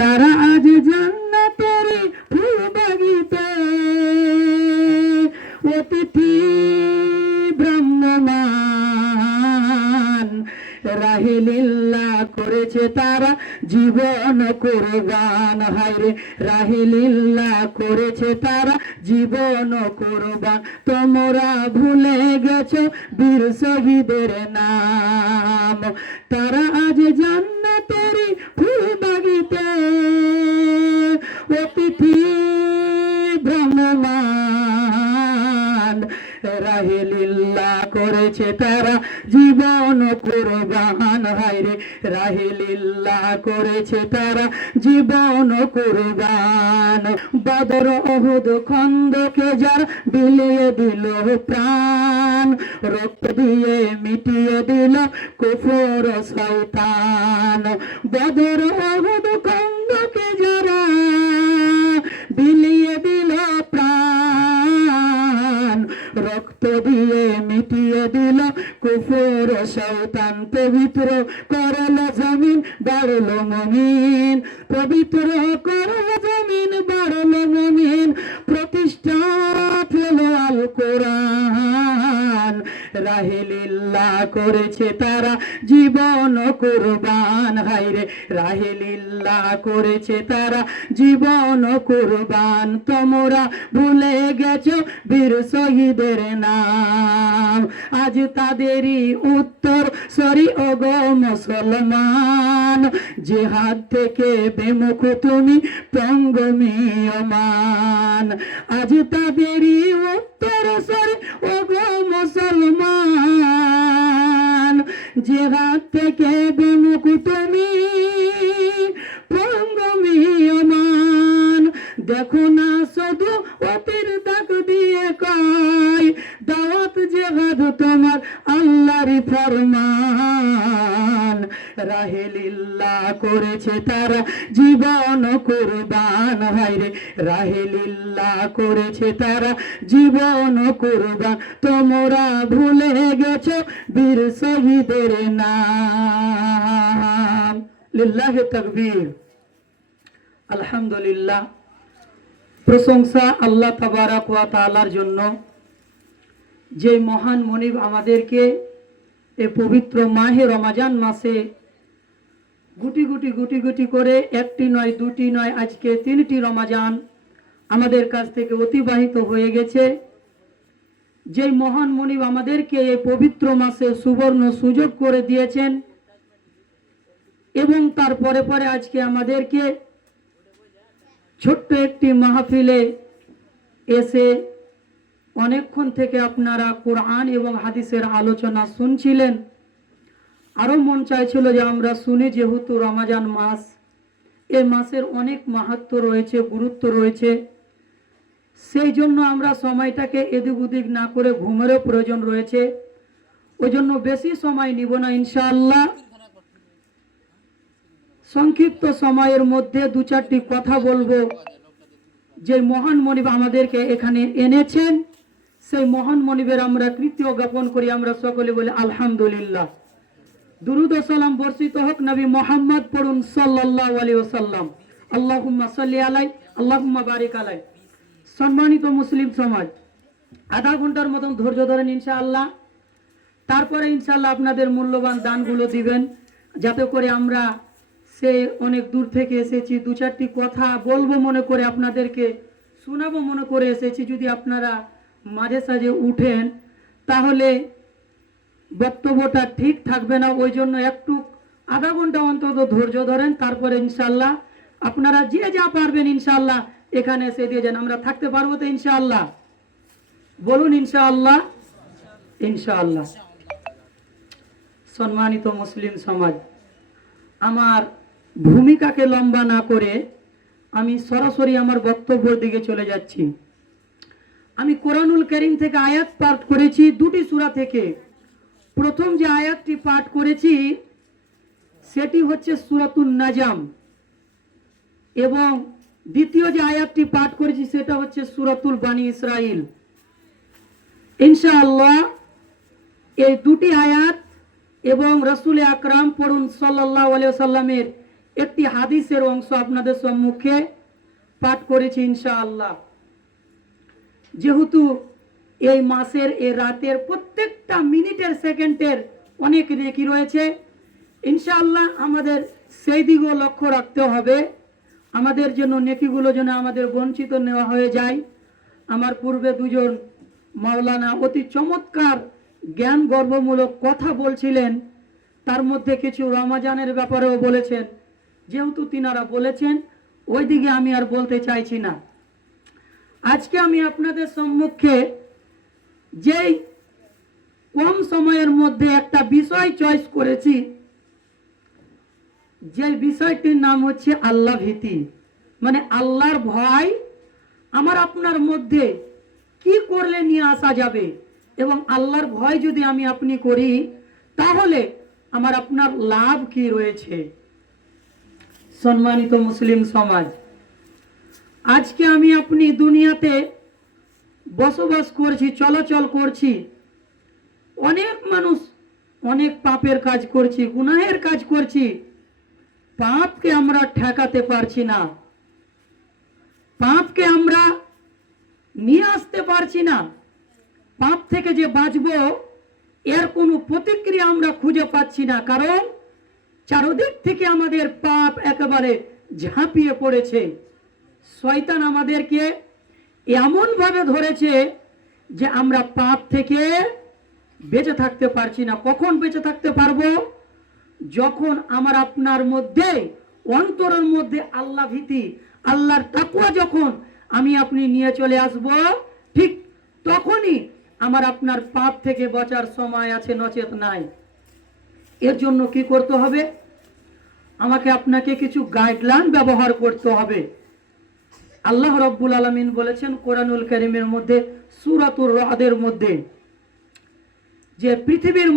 তারা আজ জান্নাতের ফুল বাগিতে অতিথি ব্রাহ্মমান রাহে লীলা করেছে তারা জীবন কুরবান। হায়রে রাহে লীলা করেছে তারা জীবন কুরবান। তোমরা ভুলে গেছো বীর শহীদের নাম। তারা আজ জান্নাতের ফুল বাগিতে অতিথি ব্রাহ্মমান রাহে লীলা করেছে তারা জীবন কুরবান। হায়রে রাহে লীলা করেছে তারা জীবন কুরবান। বদর উহুদ খন্দকে যার বিলিয়ে দিল প্রাণ, রক্ত দিয়ে মিটিয়ে দিল কুফর শয়তান। বদর উহুদ খন্দকে যারা বিলিয়ে দিল প্রাণ, রক্ত দিয়ে মিটিয়ে দিল কুফর শয়তান। পবিত্র করল জমিন বাড়ল মুমিন, পবিত্র করল জমিন বাড়ল মুমিন। প্রতিষ্ঠা পেল আল কোরআন। রাহে লীলা করেছে তারা জীবন কুরবান। হায়রে রাহে লীলা করেছে তারা জীবন কুরবান। তোমরা ভুলে গেছো বীর শহীদের নাম। আজ তাদেরই উত্তর সরি ওগো মুসলমান, জিহাদ থেকে বিমুখ তুমি প্রঙ্গমীয়মান। আজ তাদেরই উত্তর সরি ওগো মুসলমান, জিহাদ থেকে বিমুখ তুমি প্রঙ্গমীয়মান। দেখো না শুধু অতির দাগ দিয়ে কয় দাওয়াত জিহাদ তোমার আল্লাহরই ফরমান। রাহে লীলা করেছে তারা জীবন কুরবান। হায়রে রাহে লীলা করেছে তারা জীবন কুরবান। তোমরা ভুলে গেছো বীর শহীদের নাম। লিল্লাহি তাকবীর। আলহামদুলিল্লাহ। প্রশংসা আল্লাহ তাবারাক ওয়া তাআলার জন্য, যে মহান মনিব আমাদেরকে এই পবিত্র মাহে রমজান মাসে গুটি গুটি গুটি গুটি করে একটি নয় দুটি নয় আজকে 3টি রমজান আমাদের কাছ থেকে অতিবাহিত হয়ে গেছে। যে মহান মনিব আমাদেরকে এই পবিত্র মাসে সুবর্ণ সুযোগ করে দিয়েছেন এবং তারপরে পরে আজকে আমাদেরকে ছোট্ট একটি মাহফিলে এসে অনেকক্ষণ থেকে আপনারা কোরআন এবং হাদিসের আলোচনা শুনছিলেন। আরও মন চাইছিল যে আমরা শুনি, যেহেতু রমজান মাস, এই মাসের অনেক মাহাত্ম্য রয়েছে, গুরুত্ব রয়েছে, সেই জন্য আমরা সময়টাকে এদিক ওদিক না করে ঘুমেরও প্রয়োজন রয়েছে। ওই জন্য বেশি সময় নিব না ইনশাআল্লাহ। সংক্ষিপ্ত সময়ের মধ্যে 2-4টি কথা বলবো। যে মহান মনিব আমাদেরকে এখানে এনেছেন, সেই মহান মনিবের আমরা কৃতজ্ঞতা জ্ঞাপন করি। আমরা সকলে বলি আলহামদুলিল্লাহ। দুরূদ ও সালাম বর্ষিত হোক নবী মুহাম্মদ পড়ুন সাল্লাল্লাহু আলাইহি ওয়াসাল্লাম। আল্লাহুম্মা সাল্লি আলাই, আল্লাহুম্মা বারিক আলাই। সম্মানিত মুসলিম সমাজ, আধা ঘন্টার মতন ধৈর্য ধরেন ইনশাআল্লাহ। তারপরে ইনশাআল্লাহ আপনাদের মূল্যবান দানগুলো দিবেন, যাতে করে আমরা সে অনেক দূর থেকে এসেছি, 2-4টি কথা বলবো মনে করে, আপনাদেরকে শোনাবো মনে করে এসেছি। যদি আপনারা মাঝে সাঝে উঠেন তাহলে বক্তব্যটা ঠিক থাকবে না। ওই জন্য একটু আধা ঘন্টা অন্তত ধৈর্য ধরেন, তারপরে ইনশাআল্লাহ আপনারা যে যা পারবেন ইনশাআল্লাহ এখানে এসে দিয়ে যান। আমরা থাকতে পারবো তো ইনশাআল্লাহ? বলুন ইনশাআল্লাহ। ইনশাআল্লাহ। সম্মানিত মুসলিম সমাজ, আমার ভূমিকাকে লম্বা না করে আমি সরাসরি আমার বক্তব্যের দিকে চলে যাচ্ছি। আমি কোরআনুল কারীম থেকে আয়াত পাঠ করেছি, 2টি সূরা থেকে। প্রথম যে আয়াতটি পাঠ করেছি সেটি হচ্ছে সূরাতুন নাজম, এবং দ্বিতীয় যে আয়াতটি পাঠ করেছি সেটা হচ্ছে সূরাতুল বানি ইসরাইল। ইনশাআল্লাহ এই 2টি আয়াত এবং রাসূল আকরাম পড়ুন সাল্লাল্লাহু আলাইহি ওয়াসাল্লামের একটি হাদিসের অংশ আপনাদের সম্মুখে পাঠ করেছি ইনশাআল্লাহ। যেহেতু এই মাসের এই রাতের প্রত্যেকটা মিনিটের সেকেন্ডের অনেক নেকি রয়েছে, ইনশাআল্লাহ আমাদের সেই দিকেও লক্ষ্য রাখতে হবে, আমাদের জন্য নেকিগুলো যেন আমাদের বঞ্চিত নেওয়া হয়ে যায়। আমার পূর্বে দুজন মাওলানা অতি চমৎকার জ্ঞান গর্বমূলক কথা বলছিলেন, তার মধ্যে কিছু রমাজানের ব্যাপারেও বলেছেন। যেহেতু তিনারা বলেছেন ওই দিকে আমি আর বলতে চাইছি না। আজকে আমি আপনাদের সম্মুখে যেই কম সময়ের মধ্যে একটা বিষয় চয়েস করেছি, যে বিষয়টির নাম হচ্ছে আল্লাহ ভীতি, মানে আল্লাহর ভয় আমার আপনার মধ্যে কি করলে নিয়ে আসা যাবে, এবং আল্লাহর ভয় যদি আমি আপনি করি তাহলে আমার আপনার লাভ কি রয়েছে। সম্মানিত মুসলিম সমাজ, আজকে আমি আপনি দুনিয়াতে বসবাস করছি, চলাচল করছি, অনেক মানুষ অনেক পাপের কাজ করছি, গুনাহের কাজ করছি, পাপকে আমরা ঠেকাতে পারছি না, পাপকে আমরা নিয়ে আসতে পারছি না। পাপ থেকে যে বাঁচব এর কোনো প্রতিক্রিয়া আমরা খুঁজে পাচ্ছি না, কারণ চারদিক থেকে আমাদের পাপ একেবারে ঝাঁপিয়ে পড়েছে। শয়তান আমাদেরকে এমন ভাবে ধরেছে যে আমরা পাপ থেকে বেঁচে থাকতে পারছি না। কখন বেঁচে থাকতে পারবো? যখন আমার আপনার মধ্যে, অন্তরের মধ্যে আল্লাহ ভীতি, আল্লাহর তাকওয়া যখন আমি আপনি নিয়ে চলে আসব, ঠিক তখনই আমার আপনার পাপ থেকে বাঁচার সময় আছে, নচেত নাই। এর জন্য কি করতে হবে? আমাকে আপনাকে কিছু গাইডলাইন ব্যবহার করতে হবে। আল্লাহ রাব্বুল আলামিন বলেছেন কোরআনুল কারীমের মধ্যে সূরাতুর রাদের মধ্যে যে পৃথিবীর